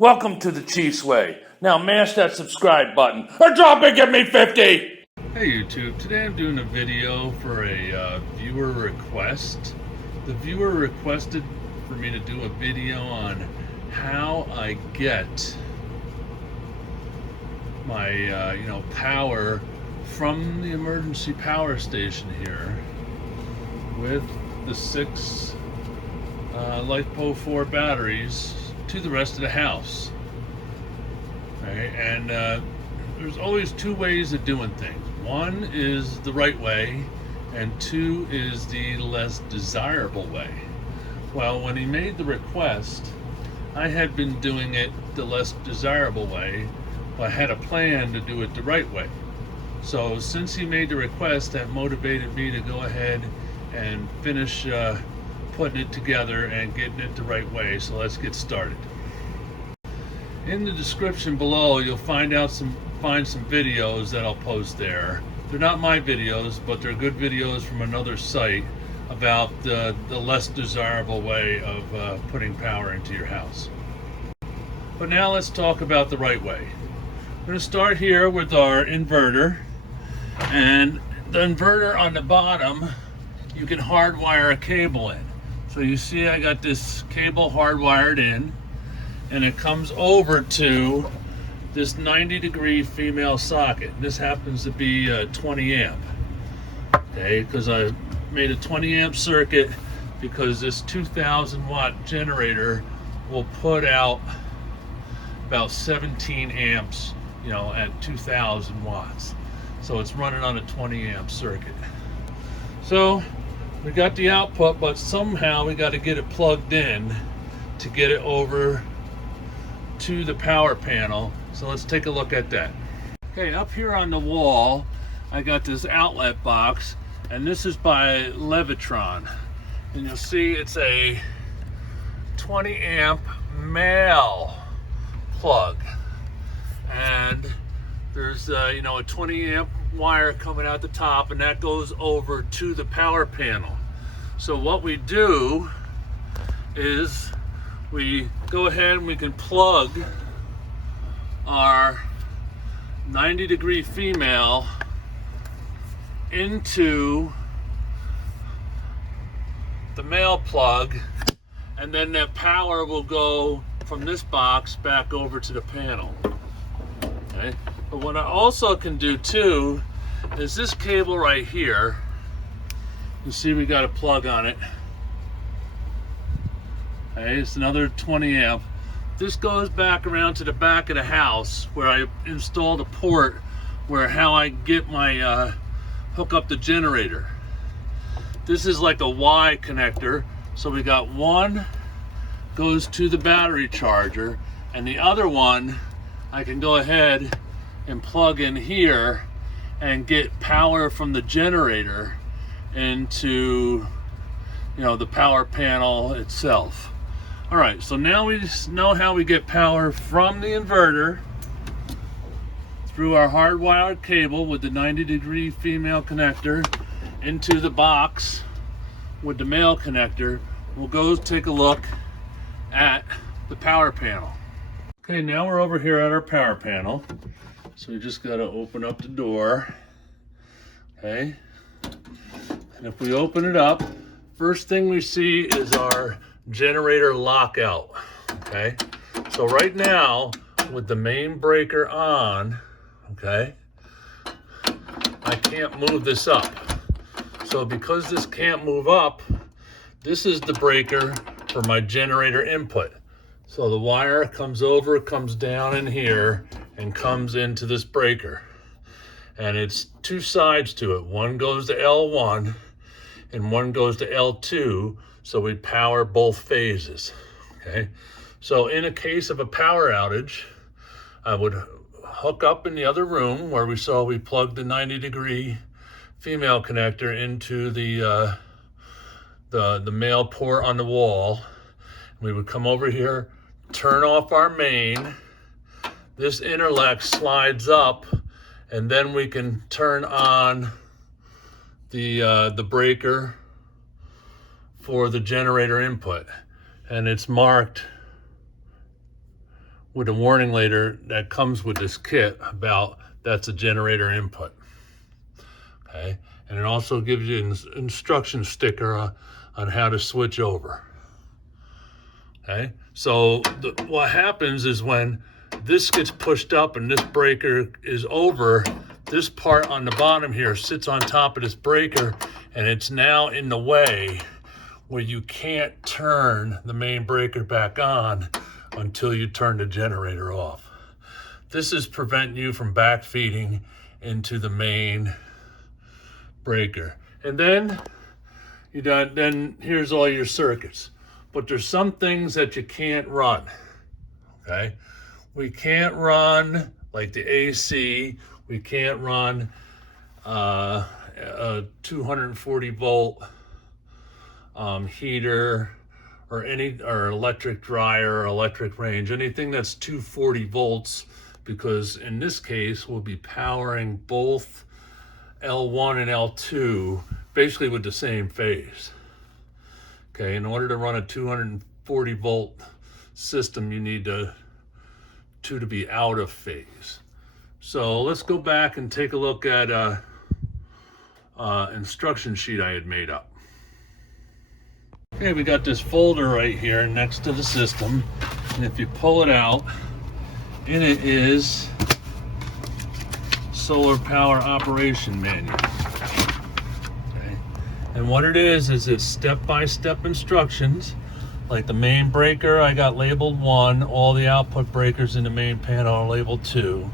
Welcome to the Chiefs Way. Now mash that subscribe button or drop and give me 50! Hey YouTube, today I'm doing a video for a viewer request. The viewer requested for me to do a video on how I get my power from the emergency power station here with the 6 LiFePO 4 batteries to the rest of the house. Okay, and there's always 2 ways of doing things. One is the right way, and 2 is the less desirable way. Well, when he made the request, I had been doing it the less desirable way, but I had a plan to do it the right way. So since he made the request, that motivated me to go ahead and finish putting it together and getting it the right way. So let's get started. In the description below, you'll find some videos that I'll post there. They're not my videos, but they're good videos from another site about the less desirable way of putting power into your house. But now let's talk about the right way. We're going to start here with our inverter, and the inverter on the bottom, you can hardwire a cable in. So you see I got this cable hardwired in, and it comes over to this 90-degree female socket. This happens to be 20 amp. Okay, because I made a 20 amp circuit because this 2,000 watt generator will put out about 17 amps, at 2,000 watts. So it's running on a 20 amp circuit. So we got the output, but somehow we got to get it plugged in to get it over to the power panel. So let's take a look at that. Okay, up here on the wall, I got this outlet box, and this is by Levitron. And you'll see it's a 20 amp male plug. And there's a 20 amp wire coming out the top, and that goes over to the power panel. So what we do is we go ahead and we can plug our 90-degree female into the male plug, and then that power will go from this box back over to the panel. Okay? But what I also can do too is this cable right here. You see we got a plug on it. Okay, it's another 20 amp. This goes back around to the back of the house where I installed a port where how I get my hook up the generator. This is like a Y connector. So we got one goes to the battery charger, and the other one I can go ahead and plug in here and get power from the generator into the power panel itself. All right, so now we just know how we get power from the inverter through our hardwired cable with the 90-degree female connector into the box with the male connector. We'll go take a look at the power panel. Okay, now we're over here at our power panel. So we just got to open up the door. Okay, and if we open it up, first thing we see is our generator lockout. Okay, so right now with the main breaker on, okay, I can't move this up. So because this can't move up, this is the breaker for my generator input. So the wire comes over, comes down in here, and comes into this breaker. And it's 2 sides to it. One goes to L1 and one goes to L2, so we power both phases. Okay, so in a case of a power outage, I would hook up in the other room where we plugged the 90-degree female connector into the male port on the wall. We would come over here, turn off our main. This interlex slides up, and then we can turn on the breaker for the generator input, and it's marked with a warning later that comes with this kit about that's a generator input. Okay, and it also gives you an instruction sticker on how to switch over. Okay, so what happens is when this gets pushed up and this breaker is over, this part on the bottom here sits on top of this breaker, and it's now in the way where you can't turn the main breaker back on until you turn the generator off. This is preventing you from backfeeding into the main breaker. And then then here's all your circuits. But there's some things that you can't run. Okay? We can't run like the AC. We can't run a 240 volt heater or electric dryer or electric range, anything that's 240 volts, because in this case we'll be powering both L1 and L2 basically with the same phase. Okay, in order to run a 240 volt system, you need to be out of phase. So let's go back and take a look at instruction sheet I had made up. Okay, we got this folder right here next to the system, and if you pull it out, in it is solar power operation manual. Okay, and what it is it's step-by-step instructions. Like the main breaker, I got labeled 1. All the output breakers in the main panel are labeled 2.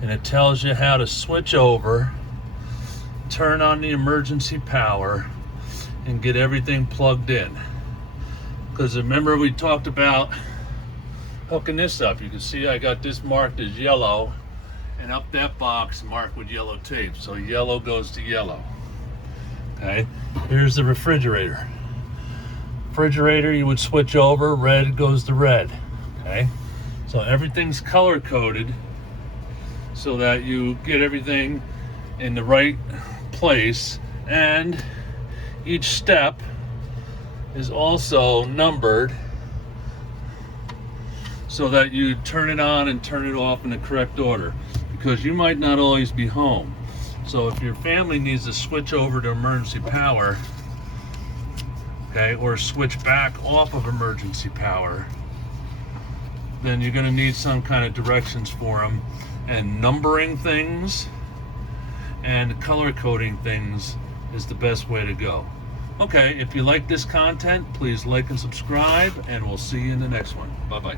And it tells you how to switch over, turn on the emergency power, and get everything plugged in. Because remember we talked about hooking this up. You can see I got this marked as yellow, and up that box marked with yellow tape. So yellow goes to yellow. Okay, here's the refrigerator. Refrigerator, you would switch over, red goes to red. Okay, so everything's color coded so that you get everything in the right place, and each step is also numbered so that you turn it on and turn it off in the correct order, because you might not always be home. So if your family needs to switch over to emergency power, okay, or switch back off of emergency power, then you're going to need some kind of directions for them, and numbering things and color coding things is the best way to go. Okay, if you like this content, please like and subscribe, and we'll see you in the next one. Bye-bye.